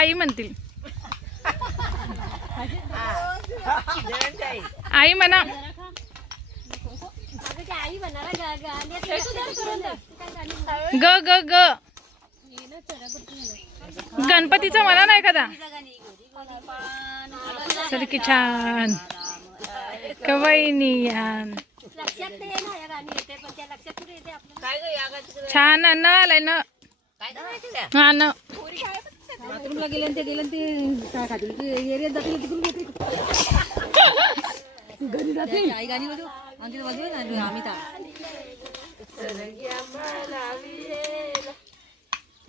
आई म्हणतील. आई म्हणा. ग ग ग. गणपतीचा मला नाही कदा सर की छान. कवयनी छान लक्षात नाही ना. या गाणी येते पण त्या लक्षात कुठे येते आपल्याला छान न आलाय न हा न बाथरूमला गेले ते गेले ते काय खातील ते एरियात जातील तिकडून घेते घरी जाते आई गाणी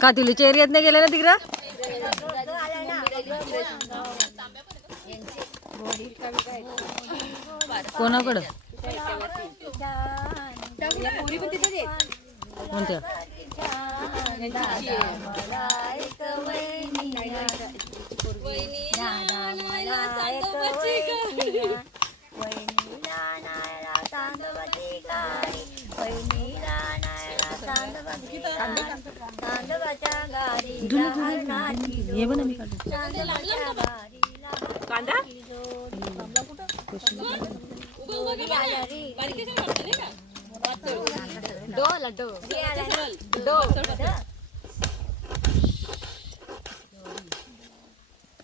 का तुलीच्या एरियात नाही गेले ना तिकडं? कोणाकडं? कोणत्या? वहिनी. हे काढतो कांदा? लड्डू दो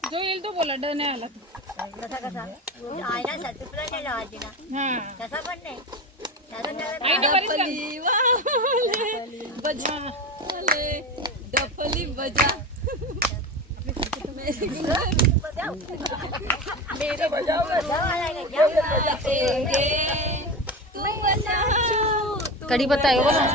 जो येईल तो बोला ड नाही आला कसा कसा? आहे ना सतुपला नाही लावायची ना तसा पण नाही. तसा नाही. आई ना बरीच गाणं. डफली बजा कढीपत्ता आहे बघा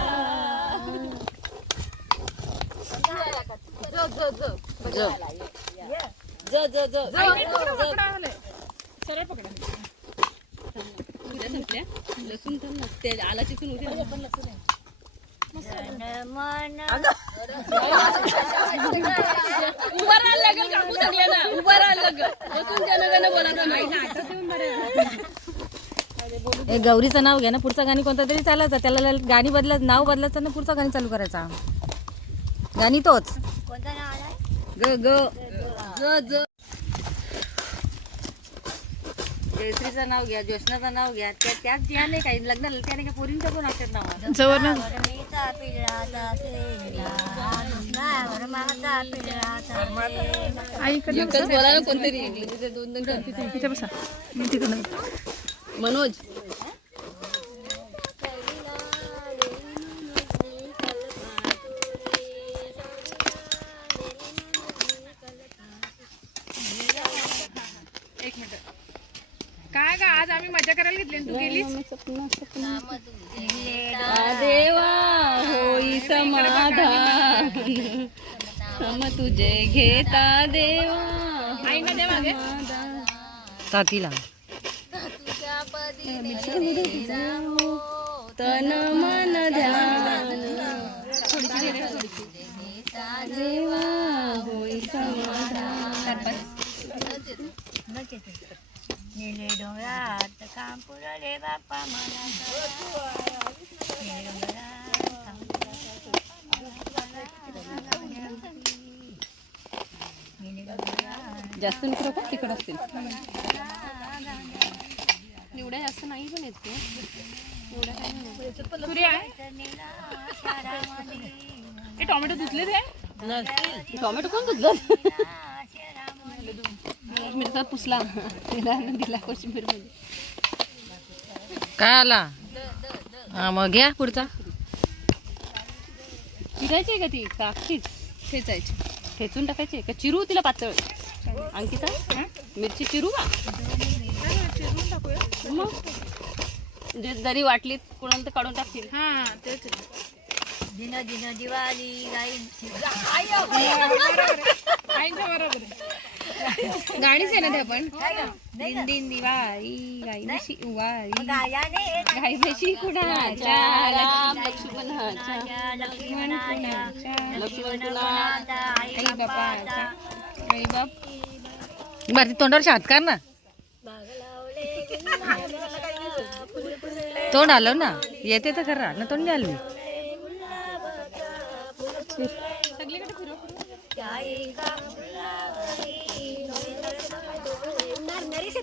ज ज ज आई, नीट पकडा, पकडा आलंय. सरळ पकडा लसूण तर नसते आला चिकून उद्या उभा राहायला लागेल काकू सगळ्या ना उभा राहायला लागेल. बसून जनगण बोलायचं नाही ए गौरीचं नाव घ्या ना पुढचं गाणी कोणतं तरी चालायचं. त्याला गाणी बदलत नाव बदलायचं ना पुढचं गाणी चालू करायचा. गाणी तोच. ग ग ज ज जयश्रीचं नाव घ्या ज्योत्नाचं नाव घ्या त्या त्याच ज्या नाही काही लग्न त्याने काही पोरींचं पण असेल नाव जवळ बोला कोणतरी तिथे दोन बसा. मी मनोज एक मिनिट काय का आज आम्ही मजा करायला घेतली आणि तू गेलीस देवा होई समाधान सम तुझे घेता देवा. तातीला तन मन ध्यान. देवा होई डोंगरात काम पुरले बाप्पा मला जास्त मित्र का? तिकड असतील. एवढ्या जास्त नाही पण येत ते. एवढ्या काही टोमॅटो धुतले ते टोमॅटो कोण धुतलं? मिरचा पुसला. तिला दिला कोशिंबीरमध्ये. काय आला? हा मग घ्या पुढचा. चिरायची आहे का ती? कापशीच. ठेचायची ठेचून टाकायची का चिरू तिला पातळ अंकिता मिरची चिरू का मग म्हणजे जरी वाटली कोणाला तर काढून टाकतील हा हा तेच दिन दिन दिवाळी गाई बरोबर आहे. आईच्या बरोबर आहे. गाणीच आहे ना ते आपण? दिन दिन दिवाळी गाई म्हशी उवाळी. गाई म्हशी कुणाच्या राम लक्ष्मणाच्या? लक्ष्मण कुणाच्या? लक्ष्मण कुणा आई बापाचा आई बाप. बरं तोंडावर हात कर ना. तोंड आलं ना? येते तर खरं. ना तोंड आलं मी.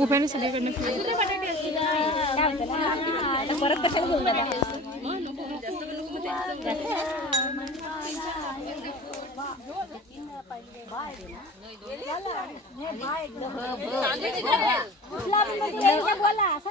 उभ्याने सगळीकडनं बोला असं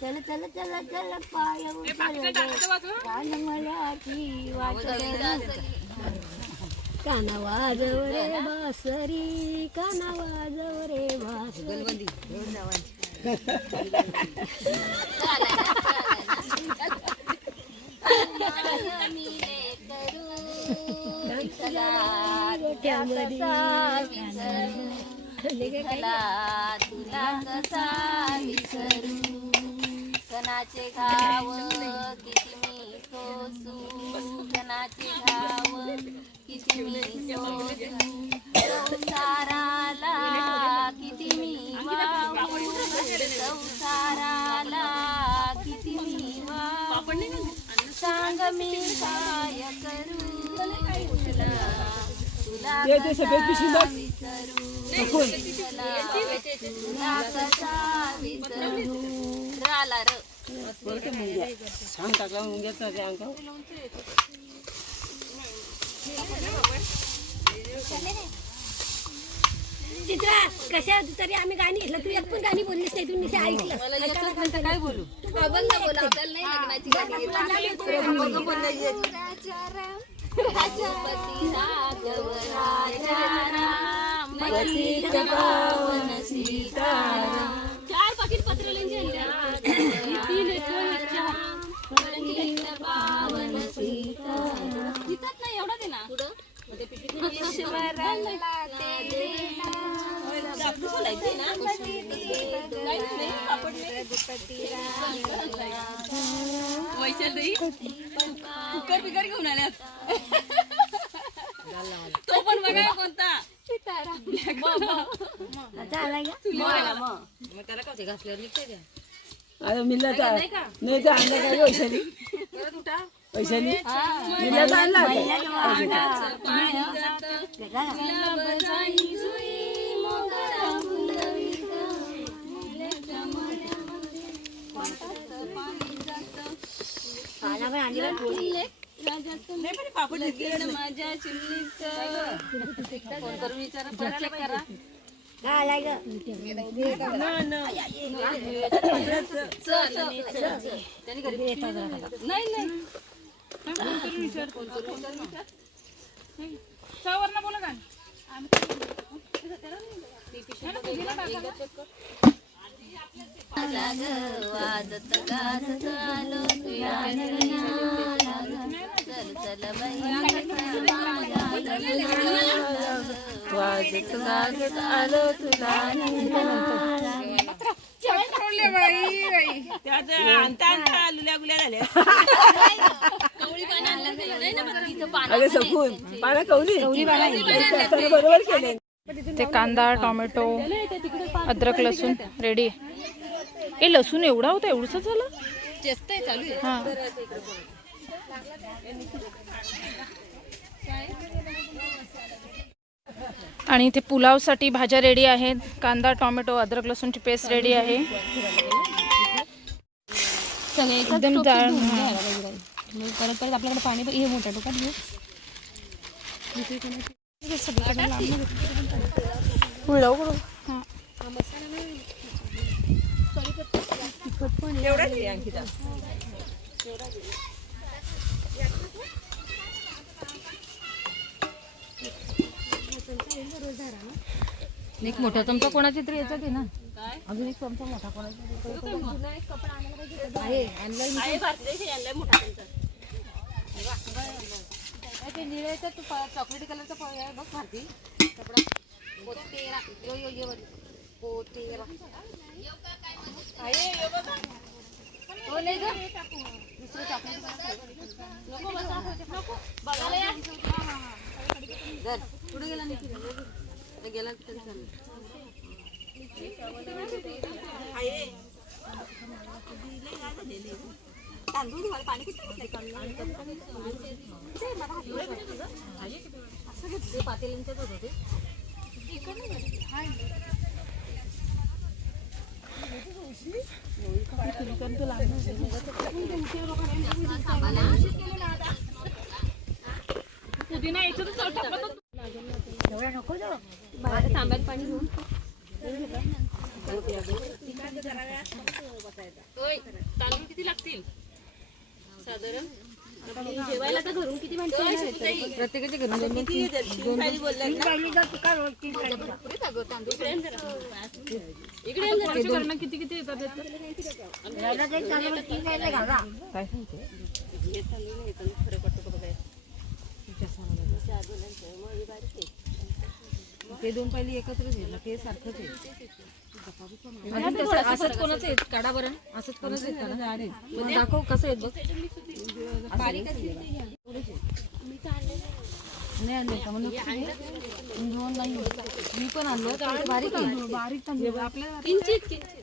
चल चल चल चल पाय काना वाजव रे बासरी काना वाजव रे बासरी तुला कसा विसरू कणाचे घाव किती मी सोसू. कणाचे घाव किती मी सोसू. संसाराला किती मी वाहू. संसाराला किती मी वाहू. सांग मी काय करू? तुला तुला कसा विसरू? तुला तुला कसा विसरू? र. चित्रा कशा तरी आम्ही गाणी घेतलं. तू एक पण गाणी बोललीस नाही तू निसे ऐकलं काय बोलू? बोला आपल्याला नाही लग्नाची वैशाली कुकर बिकर घेऊन आल्यात. तो पण बघा कोणता. त्याला घासल्यावर निघते द्या अरे नाही आणला काय वैशाली? वैशाली? आणली माझ्या चिल्लीचं फोन करून वाजत गाजत आलो तुझ्या चल चल वाजत गाजत आलो तुला ते कांदा टोमॅटो अद्रक लसूण रेडी. ए लसूण एवढा होता एवढंच झालं? जास्त आहे चालू आहे. हा. आणि इथे पुलावसाठी भाज्या रेडी आहेत. कांदा टोमॅटो अद्रक लसूणची पेस्ट रेडी आहे. एकदम जाळ. परत परत आपल्याकडे पाणी हे मोठ्या टोकात घेऊ हा. एवढाच आहे अंकिता. एक मोठा चमचा कोणाची तरी याच्यात आहे ना? अजून एक चमचा मोठा कोणाचा आहे नाही, ते चॉकलेटी कलरचा बघ भारती. कपडा. यो यो यो गेला निखिल? ते गेला तरी चालेल. ते पातेल्यांच्यात होतं ते. पुदिना नको तांब्यात पाणी घेऊन तांदूळ किती लागतील? साधारण? जेवायला तर घरून किती म्हणतो? प्रत्येकाच्या घरून पाहिजे इकडे किती किती येतात काय सांगते? फरक वाटतो का बघायला? ते दोन पहिली एकत्रच ना ते सारखंच तसं असंच कोणाचं आहे काढा बरं. असंच कोणाचं आहे काढा. मग दाखव कसं बघ. नाही आणले का? म्हणून दोन नाही. मी पण आणलो बारीक बारीक तांदूळ आपल्या किंचित किंचित.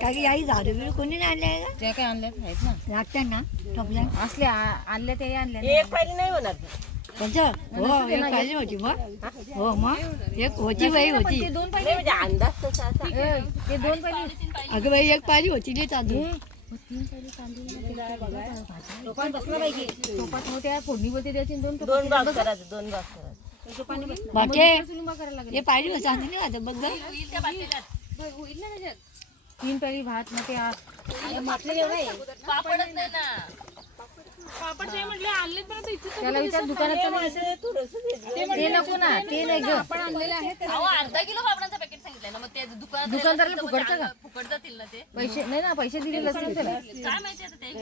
की आई झाडं बिडं कोणी नाही आणले आहेत ना. लागतात ना टोपल्या असल्या आ- आणल्या ते आणल्या एक पहिली नाही होणार. त्यांचं हो एक पाहिजे होती मग. हो? मग. एक होती बाई होती. दोन नाही म्हणजे अंदाज तसा असा. ते दोन पहिली. अगं बाई एक पाहिजे होती ते तांदूळ. टोपात बसला पाहिजे टोपात मग त्या फोडणीवरती द्यायची आणि दोन दोन भाग करायचं दोन भाग करायचं. बाटे लिंबा करायला लागेल. हे पाहिजे होती तांदूळ नाही आता? बघ. होईल ना त्याच्यात. तीन तळी भात मग ते आ- पापडच नाही ना. पापड ते म्हटले आणले पण आता इथे त्याला विचार दुकानात. ते नको ना ते नाही ग. अहो अर्धा किलो पापडांचं पॅकेट सांगितलंय ना मग ते दुकानात दुकानदाराला तर मग फुकटचं चांगलं- का? फुकट जातील ना ते. पैसे नाही ना पैसे दिलेले असतील त्याला. काय माहिती आता ते?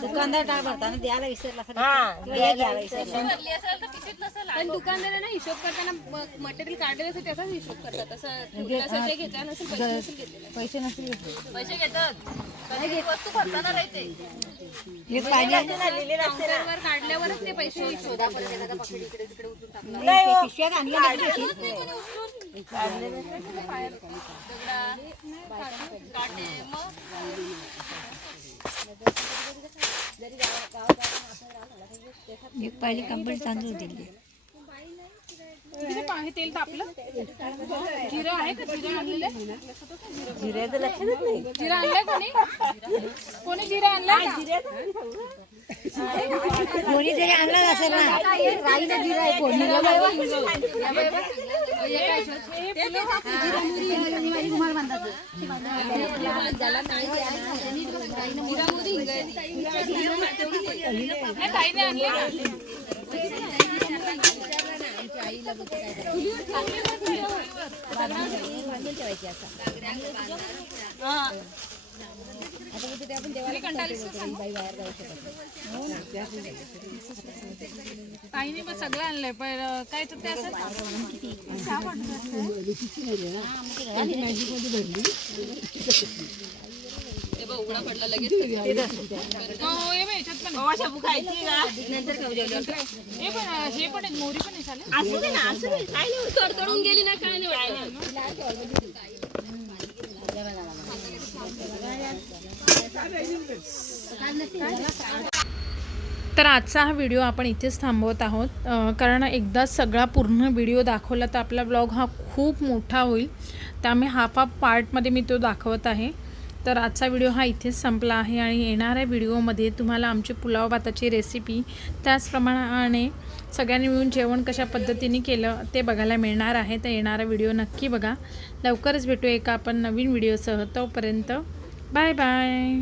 दुकानदार टाळ भरताना द्यायला विसरला भरली असेल तर पिशवीत नसेल पण दुकानदारांना हिशोब करताना मटेरियल काढलेलं असेल त्याचाच हिशोब करतात. असं तसं ते घेतलं नसेल पैसे नसेल घेतलेले. पैसे नसतील घेतले. पैसे घेतात. कधी वस्तू भरताना राहते. काढल्यावरच ते पैसे हिशोब काटे मग किती पा- हे. तेल तापलं. जिरं आहे का? जिरं आणलेलं जिऱ्याचं लक्षातच नाही. जिरं आणलंय कोणी? कोणी जिरं आणलंय का? कोणीतरी आणला. असेल ना राईला जिरा आहे कोणी नाही, ताईने आणले का? ताईने पण सगळं आणलंय पण अं, काय तर ते असं ते बघ उघडा पडला लगेच हो हो, हे बघ, याच्यात पण आहे. शाबू खायची का हे हे पण. आहे मोहरी पण आहे चालेल. असू दे ना असू दे. काय नाही कडकडून गेली ना काय नाही तर आजचा हा व्हिडिओ आपण इथेच थांबवत आहोत. कारण एकदा सगळा पूर्ण व्हिडिओ दाखवला तर आपला ब्लॉग हा खूप मोठा होईल. त्यामुळे हाफ हाफ पार्टमध्ये मी तो दाखवत आहे. तर आजचा व्हिडिओ हा इथेच संपला आहे आणि येणाऱ्या व्हिडिओमध्ये तुम्हाला आमची पुलाव भाताची रेसिपी त्याचप्रमाणे सगळ्यांनी मिळून जेवण कशा पद्धतीने केलं ते बघायला मिळणार आहे. तर येणारा व्हिडिओ नक्की बघा. लवकरच भेटू एका आपण नवीन व्हिडिओसह. तोपर्यंत बाय बाय.